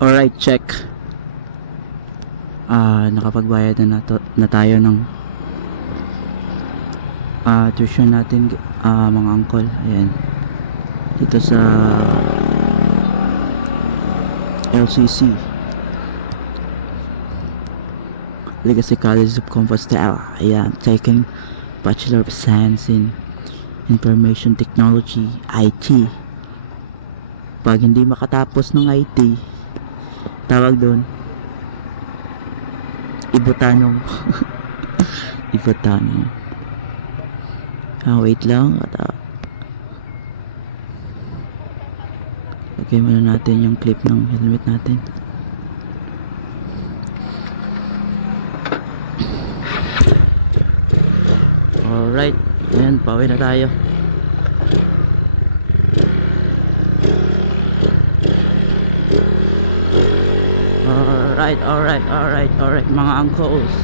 Alright, check. Nakapagbayad na tayo ng tuition natin, mga uncle. Ayan. Dito sa LCC, Legacy College of Compostela. Ayan, taking Bachelor of Science in Information Technology, IT. Pag hindi makatapos ng IT, tawag doon ibotanong. Ibotanong. Wait lang. Lagay muna natin yung clip ng helmet natin. Alright, ayan, pauwi na tayo. Alright, mga uncles.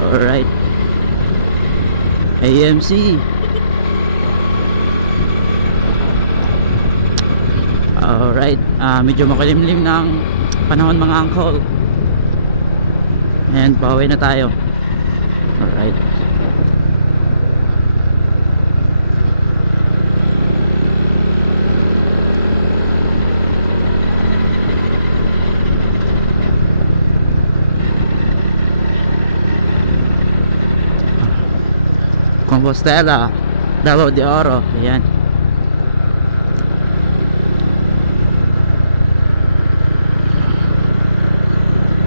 Alright, AMC. Alright, medyo makulimlim ng panahon, mga uncle. Ayan, pauwi na tayo. Alright. Compostela, Davao de Oro. Ayan.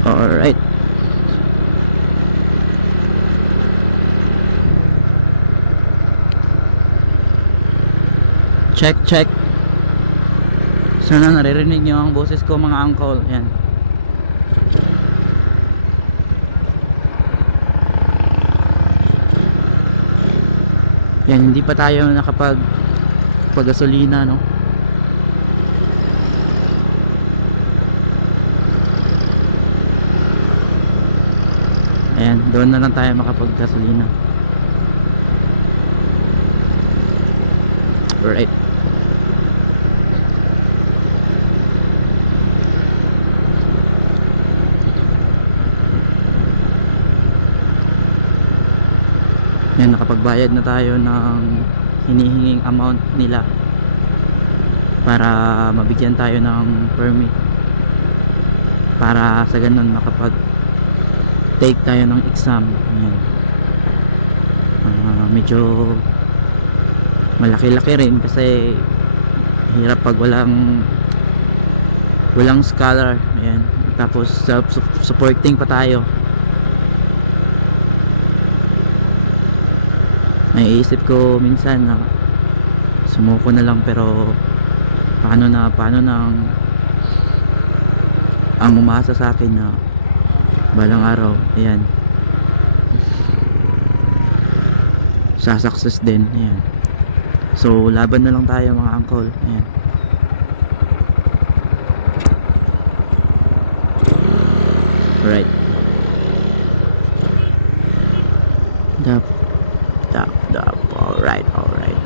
Alright. Check. Sana naririnig nyo ang boses ko, mga uncle. Ayan. Yan, hindi pa tayo paggasolina, no? Ayan, doon na lang tayo makapaggasolina. Alright. Yan, nakapagbayad na tayo ng hinihinging amount nila para mabigyan tayo ng permit, para sa ganun makapag take tayo ng exam. Yan. Medyo malaki-laki rin kasi hirap pag walang scholar. Ayan. Tapos self-supporting pa tayo. Naiisip ko minsan na sumuko na lang, pero paano na ang umasa sa akin na balang araw, ayan, success din. Ayan. So laban na lang tayo, mga uncle. Ayan. Right. Alright.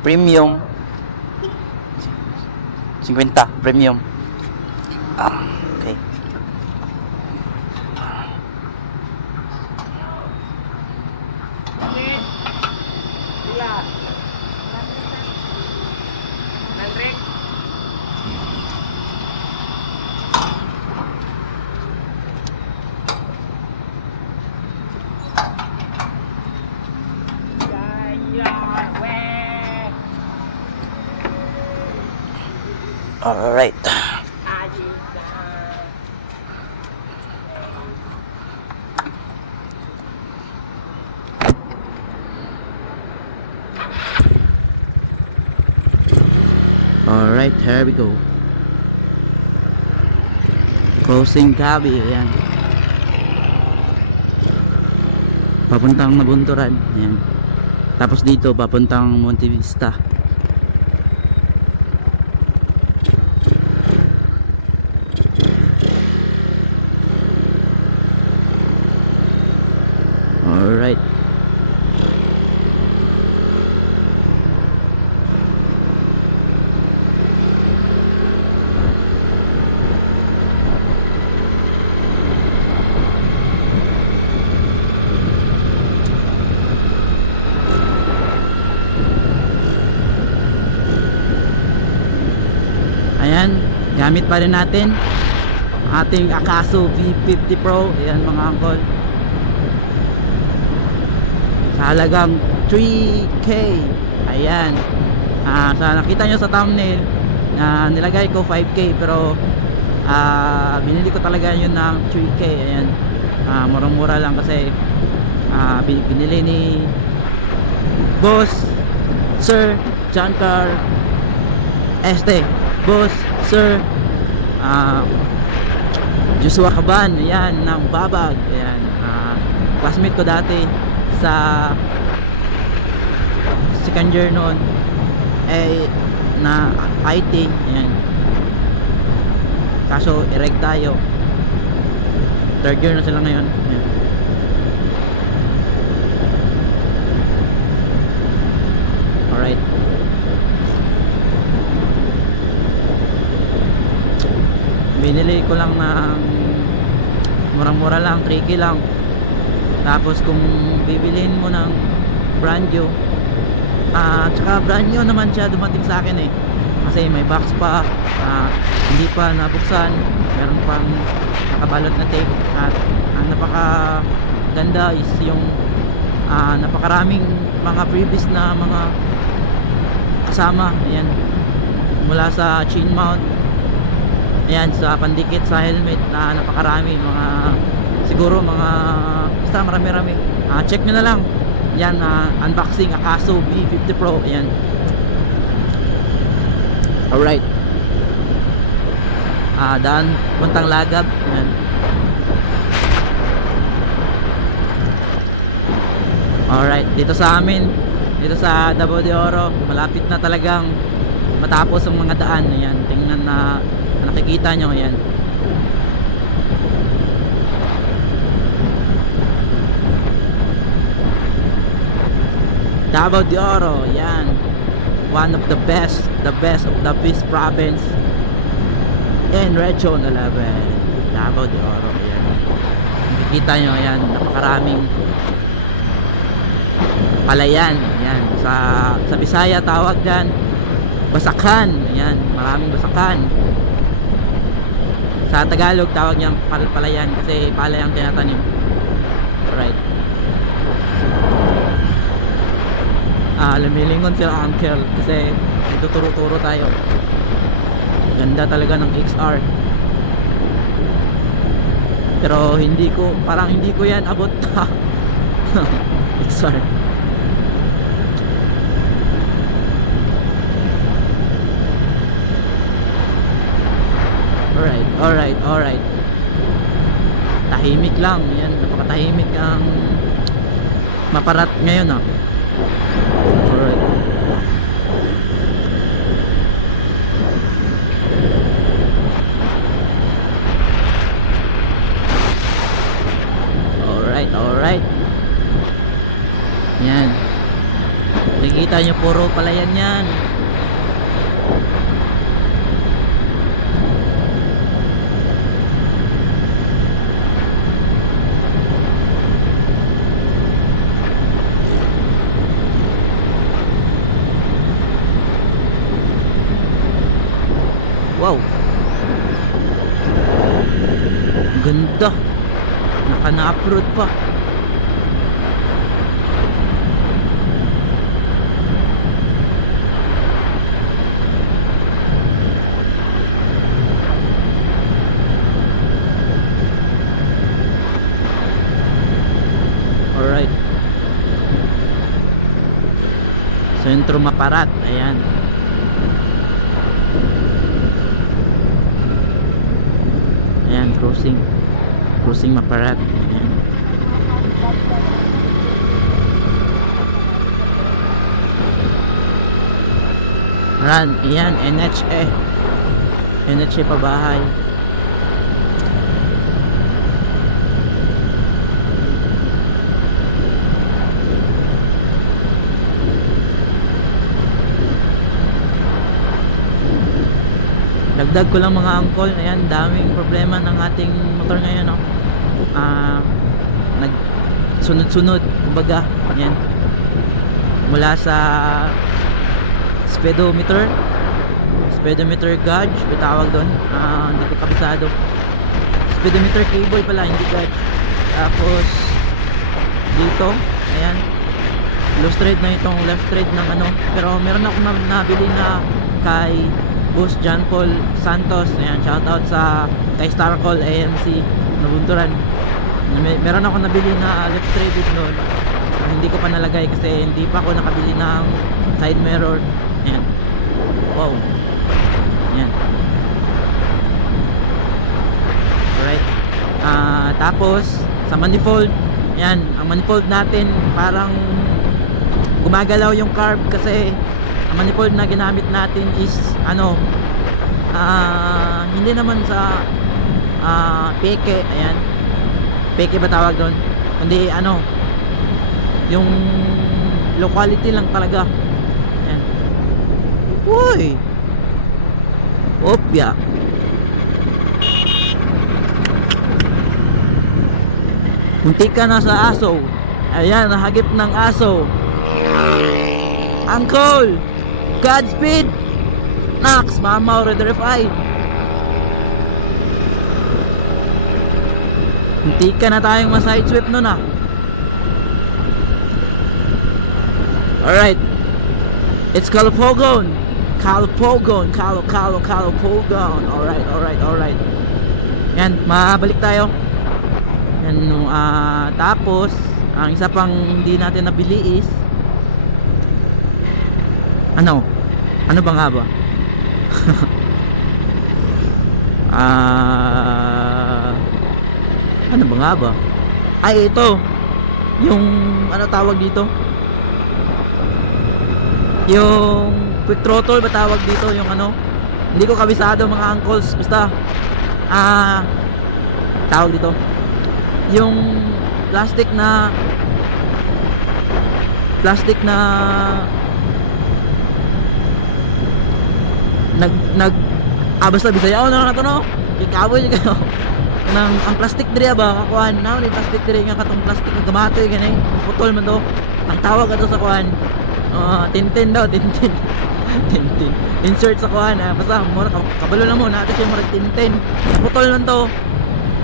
Premium 50 premium. Okay. Alright. Alright, here we go. Crossing Cabi, ayan. Papuntang Nabunturan, ayan. Tapos dito, papuntang Monte Vista. Alright. Ayan, gamit pa rin natin ating Akaso V50 Pro. Ayan mga uncle, sa halagang 3K. Ayan, sa nakita nyo sa thumbnail, nilagay ko 5K, pero binili ko talaga yun ng 3K. Ayan, murang-mura lang kasi binili ni Boss Sir Giancar Boss Sir Joshua Caban, ayan, ng Babag. Ayan, classmate ko dati sa second year noon na IT. Ayan, kaso ireg tayo, third year na sila ngayon. Ayan. Alright, binili ko lang ng murang-mura lang, 3K lang. Tapos kung bibiliin mo ng brand new, tsaka brand new naman siya dumating sa akin kasi may box pa, hindi pa nabuksan, meron pang nakabalot na tape. At ang napaka ganda is yung napakaraming mga previous na mga kasama. Ayan, mula sa chain mount, ayan, sa pandikit sa helmet, napakarami, mga siguro mga basta marami-rami. Check nyo na lang yan, unboxing Akaso V50 Pro. Ayan, alright, daan puntang Lagab. Ayan, alright, dito sa amin, dito sa Davao de Oro, malapit na talagang matapos ang mga daan. Ayan, tingnan na nakikita nyo. Ayan, Davao de Oro. Ayan, one of the best of the best province in Region 11, Davao de Oro. Ayan, nakikita nyo. Ayan, napakaraming palayan. Ayan, sa Bisaya tawag dyan basakan. Ayan, maraming basakan. Sa Tagalog tawag niyang palayan kasi palay ang tinatanim. Alright, lumilingon sila uncle kasi tuturo-turo tayo. Ganda talaga ng XR, pero parang hindi ko yan abot. XR. Alright. Tahimik lang. Yan, napakatahimik ang Maparat ngayon. Alright. Yan, nakikita nyo, puro palayan yan. Wow, ganda, naka-upload pa. Alright, Sentro Maparat. Ayan, Ayan, cruising Maparat. Ayan. Ayan, NHA pabahay. Dagdag ko lang mga angkol, ayan, daming problema ng ating motor ngayon, no? Nag sunod-sunod, kumbaga, ayan, mula sa speedometer gauge, tawag doon, hindi ko kabisado. Speedometer cable pala, hindi gauge. Tapos dito, ayan, loose thread na itong left thread ng ano, pero meron akong nabili na kay Boss John Paul Santos. Ayan, shoutout sa kay Starcall AMC Nabunturan. Meron ako nabili na left threaded noon. Hindi ko pa nalagay kasi hindi pa ako nakabili ng side mirror. Ayan. Wow. Ayan. Alright. Tapos sa manifold, ayan, ang manifold natin parang gumagalaw yung carb kasi ang manifold na ginamit natin is ano, hindi naman sa peke, ayan, peke ba tawag doon, kundi ano, yung low quality lang talaga. Ayan. Uy, opya. Munti ka na sa aso. Ayan, nahagip ng aso. Uncle, Godspeed. Nax, mama, Red Ref-I. Hindi ka na tayong ma-side sweep nun, ah. Alright. It's Calopogon. Calopogon. Calopogon. Alright. Yan, mabalik tayo. Yan, tapos, ang isa pang hindi natin nabili is ano ba nga ba? Ano ba nga ba? Ay, ito yung ano tawag dito, yung quick throttle ba tawag dito, yung ano, hindi ko kabisado mga uncles, basta tawag dito yung plastic na basta bisaya na nato, no, ikaboy kayo nang ang plastic diri ba kakuan na ni plastic diri nga katong plastic nga gamatoy gani putol man to, ang tawag ato sa kuan tintin daw, tintin insert sa kuan, basta mo kabalo lang mo natin siya murag tintin putol man to,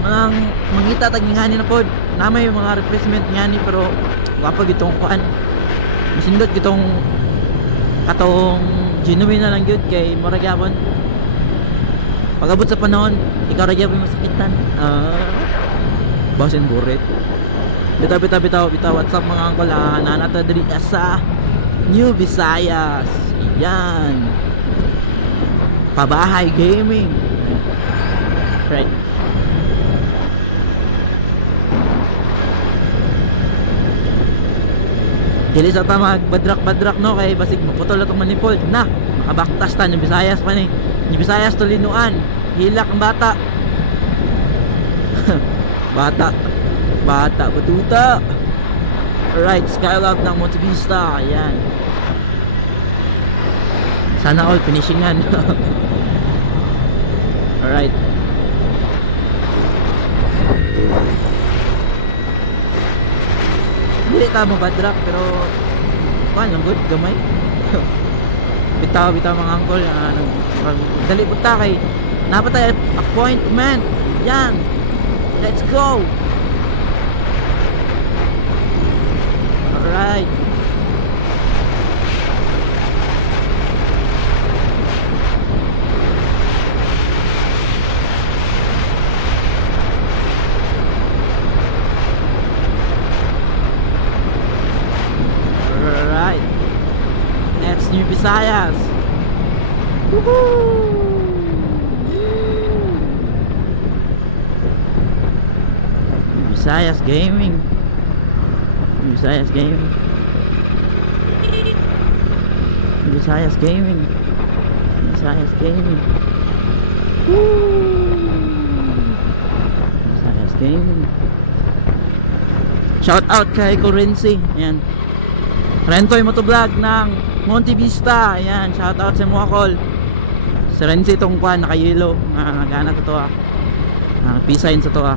ang mangita tagingani na pod na may mga replacement ngani, pero wapa gitong kuan masindot gitong katong genuine na lang yun kay murag yapon pag-abot sa panahon ikaw ra gyapon masakitan. Basin burit bitaw what's up mga angkol, nanata diri sa New Visayas. Yan, Pabahay Gaming, right. Dili sa ta magbadrak no, kay basig maputol atong manifold na makabaktas ta. New Visayas pa ni, New Visayas Tolinuan, hilak ang bata. bata batuta. Alright, Skylab ng Montevista. Ayan, sana all finishingan. Alright, dili ta mo badrak pero kuan lang good gamay. bitaw mga angkol, dali punta kay napatay appointment. Yan, let's go. Alright, next New Visayas. Woohoo! Visayas Gaming. Visayas Gaming. Visayas Gaming. Visayas Gaming. Woo! Visayas Gaming. Shout out kay Currency. Ayan. Rentoy Motovlog ng Monte Vista. Ayan. Shout out sa mga call. Si Renzi itong kwan, naka-yellow. Nagana to to peace sign sa to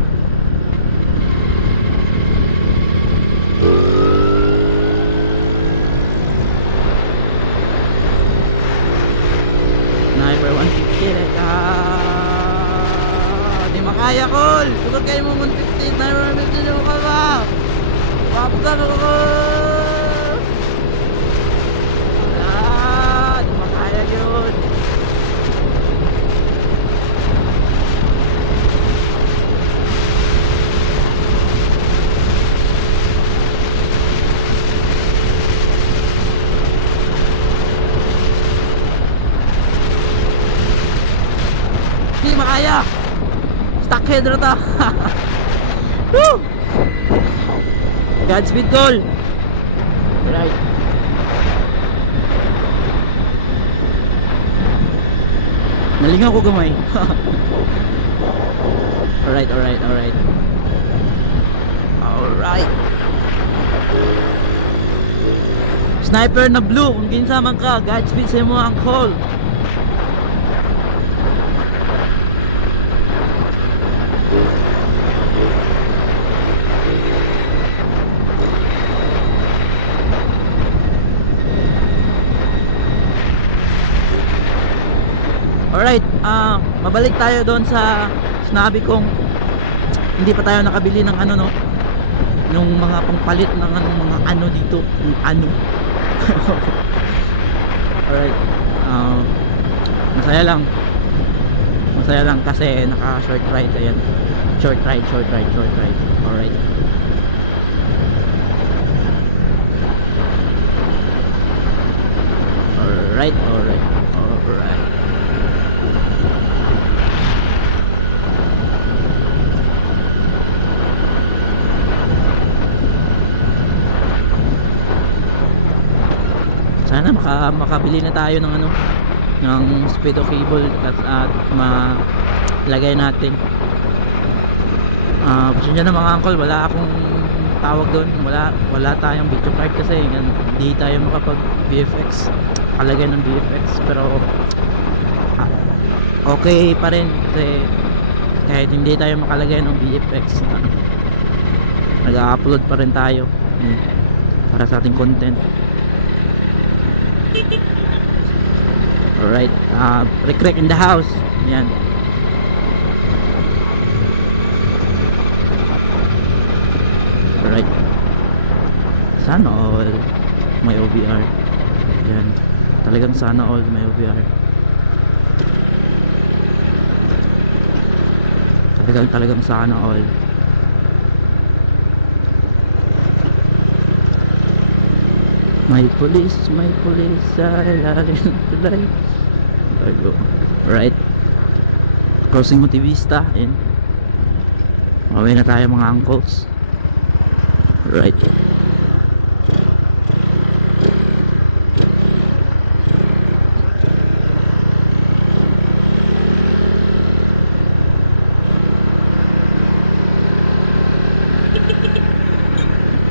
Sniper 150 leka. Di makaya call. Sugod kayo mo 150. Sniper 150 di mo ka ba? Wapag ako call. Di makaya yun. Di makaya. Stuck head na to. Woo! Godspeed goal. Right. Nalingaw ko gamay. Alright. Sniper na blue. Kung ginsaman ka, Godspeed sa mo ang call. Alright, mabalik tayo doon sa sinabi kong hindi pa tayo nakabili ng ano no, nung mga pangpalit ng mga ano dito, yung ano. Alright, masaya lang kasi naka short ride. Ayan, short ride. Alright. Sana makabili na tayo ng ano, ng speedo cable at malagay natin. Pasensya na mga uncle, wala akong tawag doon, wala tayong video card kasi hindi tayo makapag VFX, palagay ng VFX, pero okay pa rin kasi kahit hindi tayo makalagay ng VFX, nag-upload pa rin tayo para sa ating content. Alright, Rick in the house. Yan. Alright. Sana all may OBR. Yan. Talagang sana all may OBR. Talagang sana all. May police, sa ilalim ng tulay. Right. Crossing Monte Vista. Ayan. Maway na tayo mga uncles. Right.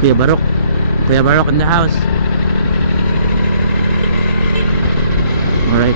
Kuya Barok in the house. Alright.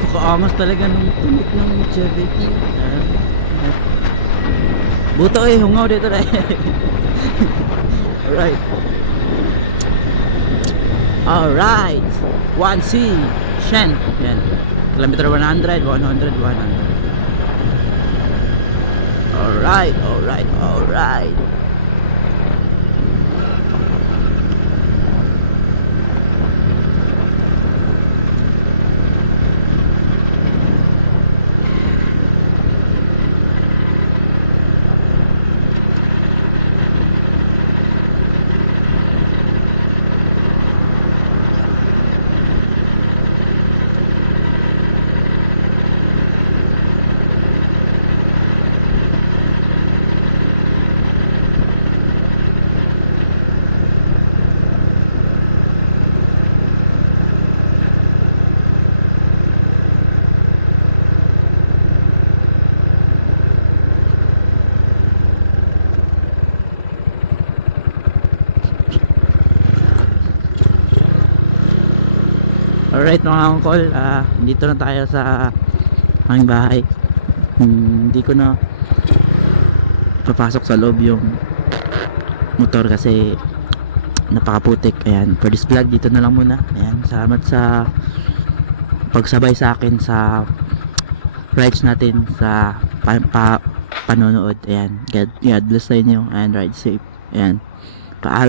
Napakaangas talaga ng tunog ng Chevette. Buto eh, hungaw dito na Alright. Alright. 1C. Shen. Yan. Kilometer 100, 100, 100. Alright, alright, alright. Alright mga uncle, dito na tayo sa aming bahay. Hindi ko na papasok sa loob yung motor kasi napakaputik. Ayan, for this vlog dito na lang muna. Ayan, salamat sa pagsabay sa akin sa rides natin sa panonood. Ayan, God bless sa inyo and ride safe. Ayan, paalam.